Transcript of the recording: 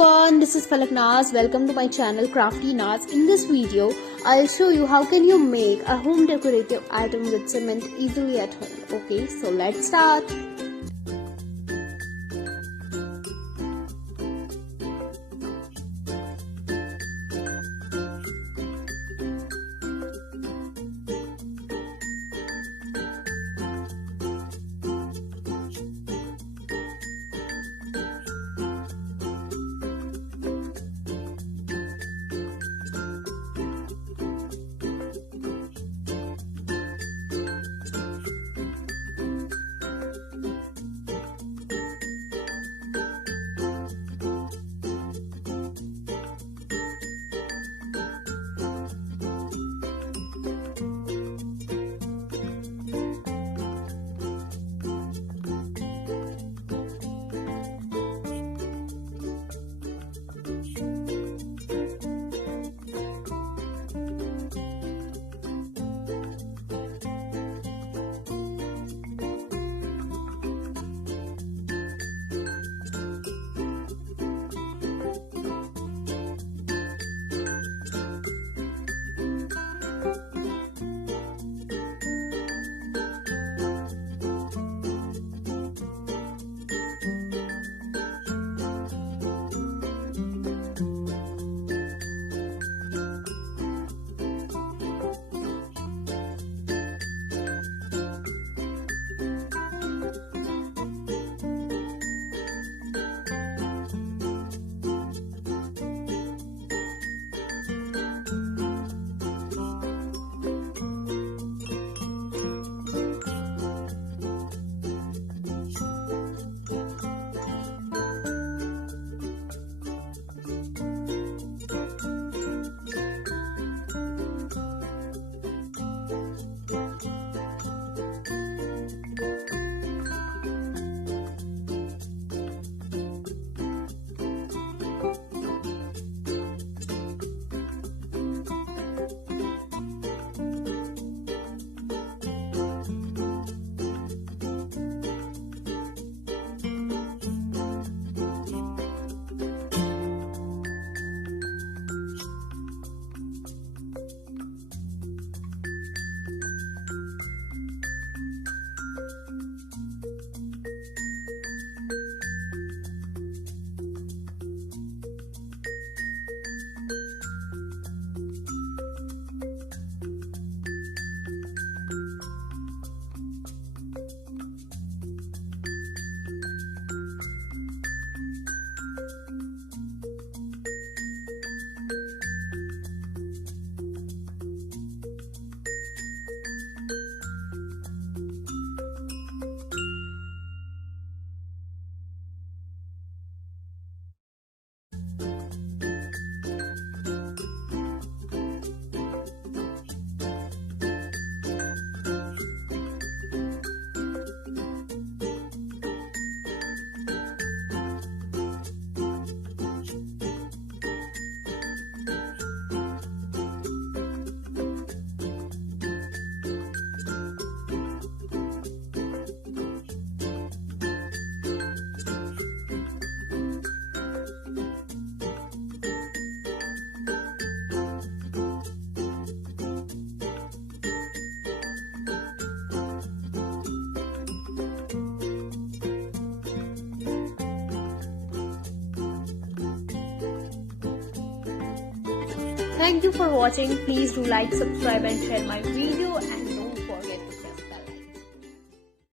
everyone, this is Falak Naz. Welcome to my channel Crafty Naz. In this video, I'll show you how can you make a home decorative item with cement easily at home. Okay, so let's start. Thank you for watching. Please do like, subscribe and share my video.